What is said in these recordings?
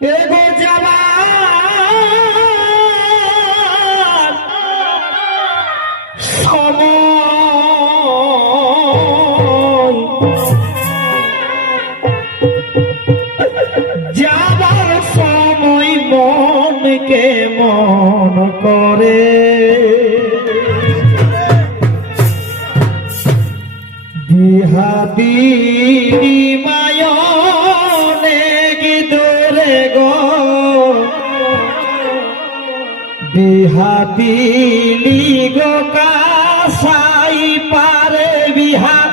এগো যাবার বিহাতি গো কাসাই পারে বিহা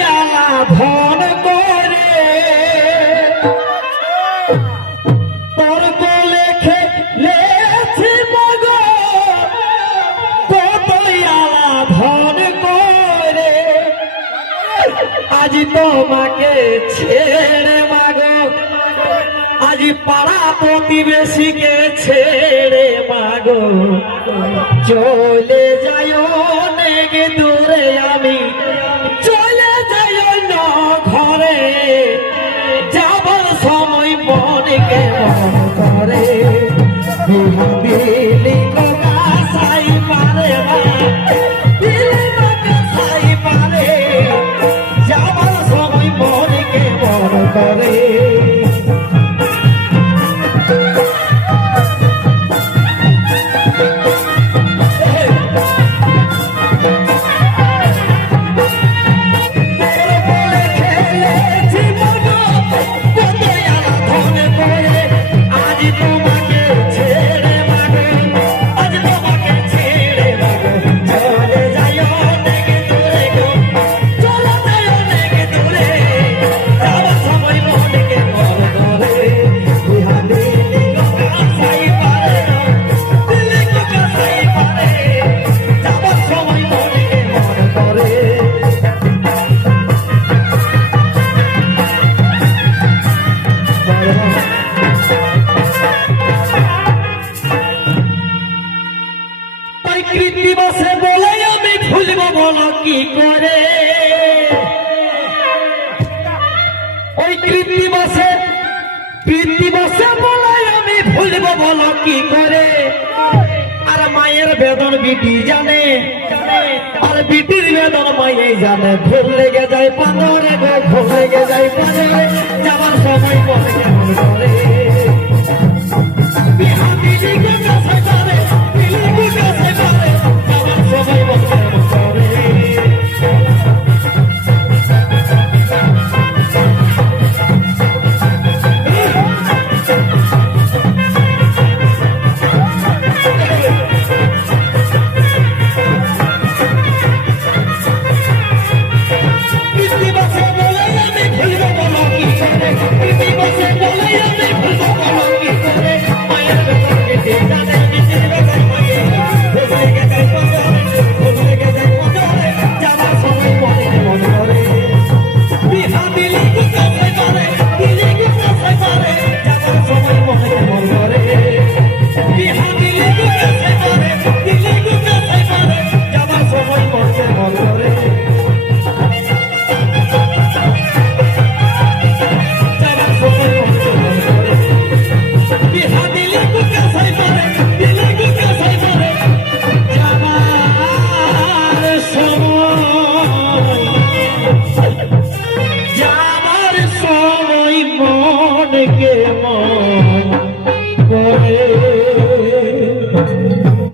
আলা ধন করে। তোর কোলে খেলে সীমাগো কতই আলা ধন করে। আজ তোমাকে ছেড়ে মাগো। আজ পাড়া প্রতিবেশীকে ছেড়ে মাগো। চলে যাই অনেক দূরে আমি। করে। দিলি সাই পারে দিলি সাই পারে। যাবার সময় মনকে মন করে। কি করে? ওই কৃত্রিবাসে কৃত্রিবাসে বলে আমি ভুলব বলো কি করে? আর মায়ের বেদন বিটি জানে, আর বিটির বেদন মাইয়ে জানে। ঘুম লেগে যায় গো ঘুম লেগে যায় পাঁদরে যাবার সময় মনে